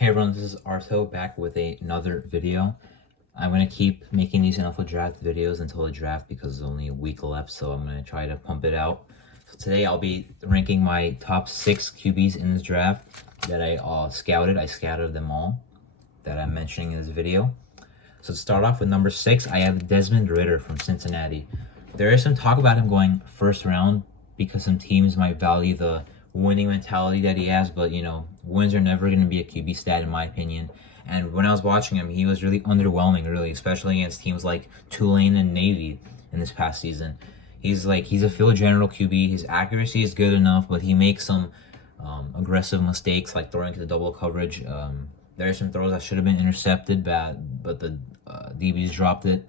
Hey everyone, this is Arto back with another video. I'm going to keep making these NFL draft videos until the draft because there's only a week left, so I'm going to try to pump it out. So today I'll be ranking my top 6 QBs in this draft that I scouted. I scouted them all that I'm mentioning in this video. So to start off with number 6, I have Desmond Ritter from Cincinnati. There is some talk about him going first round because some teams might value the winning mentality that he has, but you know, wins are never going to be a QB stat in my opinion. And when I was watching him, he was really underwhelming, really, especially against teams like Tulane and Navy in this past season. He's a field general QB. His accuracy is good enough, but he makes some aggressive mistakes, like throwing to the double coverage. There are some throws that should have been intercepted, but the DBs dropped it.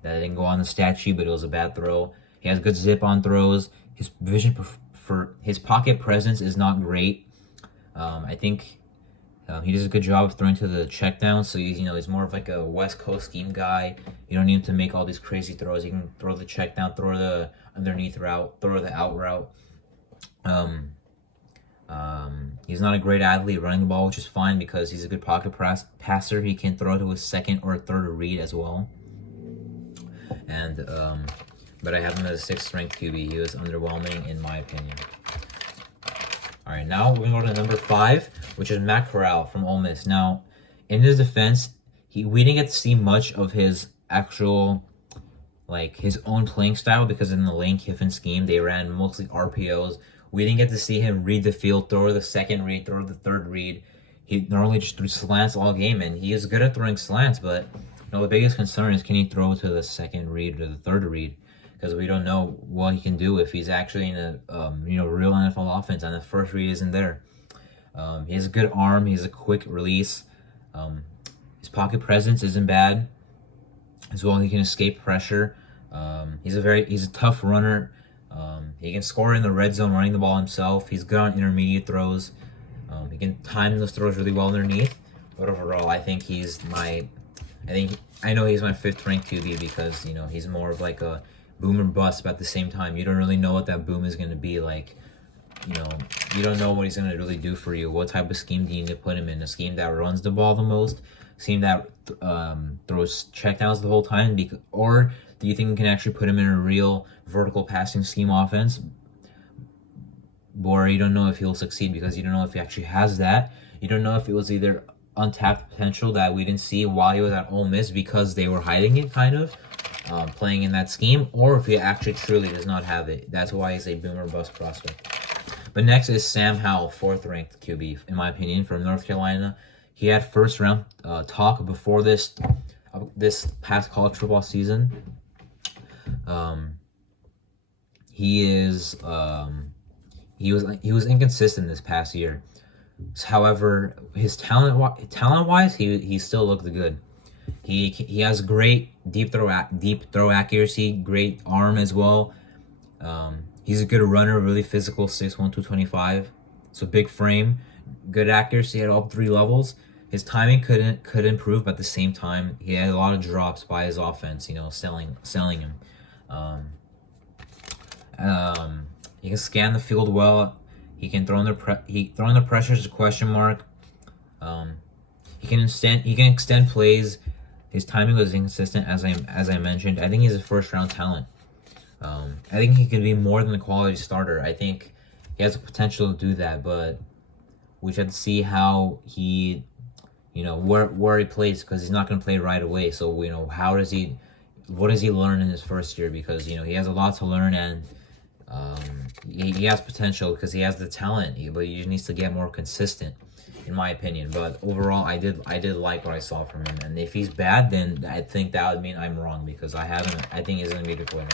That didn't go on the stat sheet, but it was a bad throw. He has good zip on throws. His vision for his pocket presence is not great. I think he does a good job of throwing to the check down. So he's more of like a West Coast scheme guy. You don't need him to make all these crazy throws. He can throw the check down, throw the underneath route, throw the out route. He's not a great athlete running the ball, which is fine because he's a good pocket passer. He can throw to his second or third read as well. And but I have him as a 6th ranked QB. He was underwhelming in my opinion. All right, now we're going to go to number 5, which is Matt Corral from Ole Miss. Now, in his defense, we didn't get to see much of his actual, his own playing style because in the Lane Kiffin scheme, they ran mostly RPOs. We didn't get to see him read the field, throw the second read, throw the third read. He normally just threw slants all game, and he is good at throwing slants, but the biggest concern is, can he throw to the second read or the third read? Because we don't know what he can do if he's actually in a real NFL offense and the first read isn't there. He has a good arm. He has a quick release. His pocket presence isn't bad as well. He can escape pressure. He's a tough runner. He can score in the red zone running the ball himself. He's good on intermediate throws. He can time those throws really well underneath. But overall, I think I know he's my 5th ranked QB because he's more of like a boom or bust, but at the same time, you don't really know what that boom is going to be like. You don't know what he's going to really do for you. What type of scheme do you need to put him in? A scheme that runs the ball the most? A scheme that throws checkdowns the whole time? Or do you think you can actually put him in a real vertical passing scheme offense? Or you don't know if he'll succeed because you don't know if he actually has that. You don't know if it was either untapped potential that we didn't see while he was at Ole Miss because they were hiding it, kind of. Playing in that scheme, or if he actually truly does not have it. That's why he's a boomer bust prospect. But next is Sam Howell, 4th ranked QB, in my opinion, from North Carolina. He had first round talk before this past college football season. He was inconsistent this past year. However, his talent-wise, he still looked good. He has great deep throw accuracy, great arm as well. He's a good runner, really physical, 6'1", 225. So big frame, good accuracy at all 3 levels. His timing could improve, but at the same time, he had a lot of drops by his offense. Selling him. He can scan the field well. He can throw under pressure is a question mark. He can extend plays. His timing was inconsistent, as I mentioned. I think he's a 1st round talent. I think he could be more than a quality starter. I think he has the potential to do that, but we should see how he, where he plays, because he's not going to play right away. So what does he learn in his first year? Because he has a lot to learn, and he has potential because he has the talent, but he just needs to get more consistent, in my opinion. But overall, I did like what I saw from him. And if he's bad, then I think that would mean I'm wrong because I think he's going to be the winner.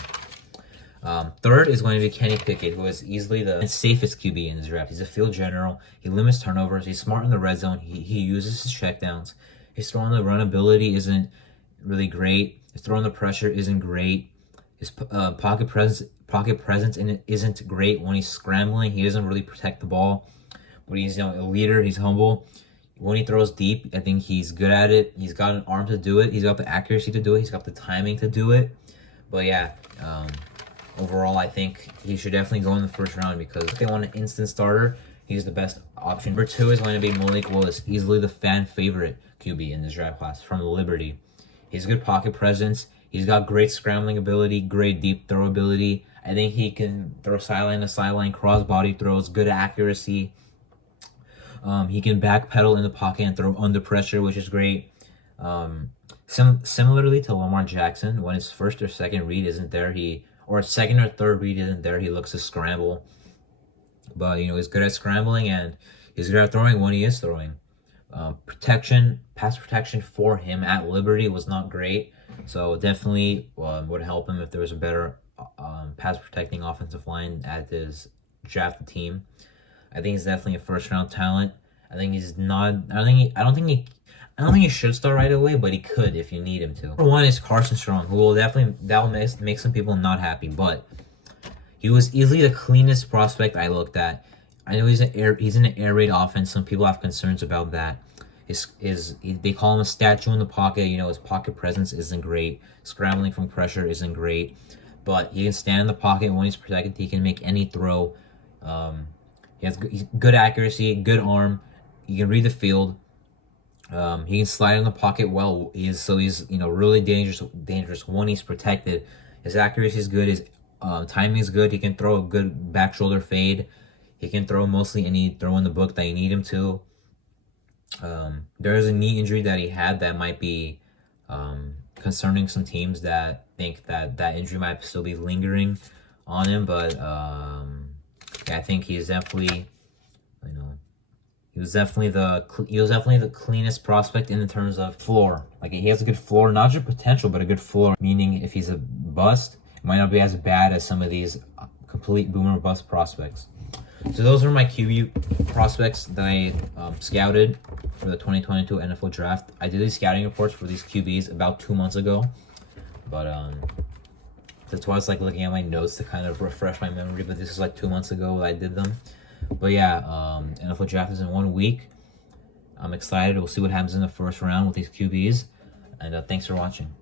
3rd is going to be Kenny Pickett, who is easily the safest QB in this draft. He's a field general. He limits turnovers. He's smart in the red zone. He uses his checkdowns. His throw on the run ability isn't really great. His throw on the pressure isn't great. His pocket presence isn't great when he's scrambling. He doesn't really protect the ball. But he's a leader. He's humble. When he throws deep, I think he's good at it. He's got an arm to do it. He's got the accuracy to do it. He's got the timing to do it. But yeah, overall, I think he should definitely go in the 1st round because if they want an instant starter, he's the best option. Number 2 is going to be Malik Willis, easily the fan favorite QB in this draft class from Liberty. He's good pocket presence. He's got great scrambling ability, great deep throw ability. I think he can throw sideline to sideline, cross-body throws, good accuracy. He can backpedal in the pocket and throw under pressure, which is great. Similarly to Lamar Jackson, when his first or second read isn't there, or second or third read isn't there, he looks to scramble. But, he's good at scrambling and he's good at throwing when he is throwing. Pass protection for him at Liberty was not great. So definitely would help him if there was a better pass protecting offensive line at his drafted team. I think he's definitely a first round talent. I think he's not. I don't think he should start right away, but he could if you need him to. Number 1 is Carson Strong, who will make some people not happy, but he was easily the cleanest prospect I looked at. I know he's in an air raid offense. Some people have concerns about that. They call him a statue in the pocket. His pocket presence isn't great. Scrambling from pressure isn't great. But he can stand in the pocket when he's protected. He can make any throw. He has good accuracy, good arm. He can read the field. He can slide in the pocket well. He's really dangerous when he's protected. His accuracy is good. His timing is good. He can throw a good back shoulder fade. He can throw mostly any throw in the book that you need him to. There is a knee injury that he had that might be concerning some teams that think that injury might still be lingering on him, but I think he's definitely, he was definitely the cleanest prospect in terms of floor. Like, he has a good floor, not just potential, but a good floor. Meaning, if he's a bust, it might not be as bad as some of these complete boomer bust prospects. So those are my QB prospects that I scouted for the 2022 NFL Draft. I did these scouting reports for these QBs about 2 months ago, but that's why I was looking at my notes to kind of refresh my memory. But this is 2 months ago that I did them. But yeah, NFL Draft is in 1 week. I'm excited. We'll see what happens in the first round with these QBs. And thanks for watching.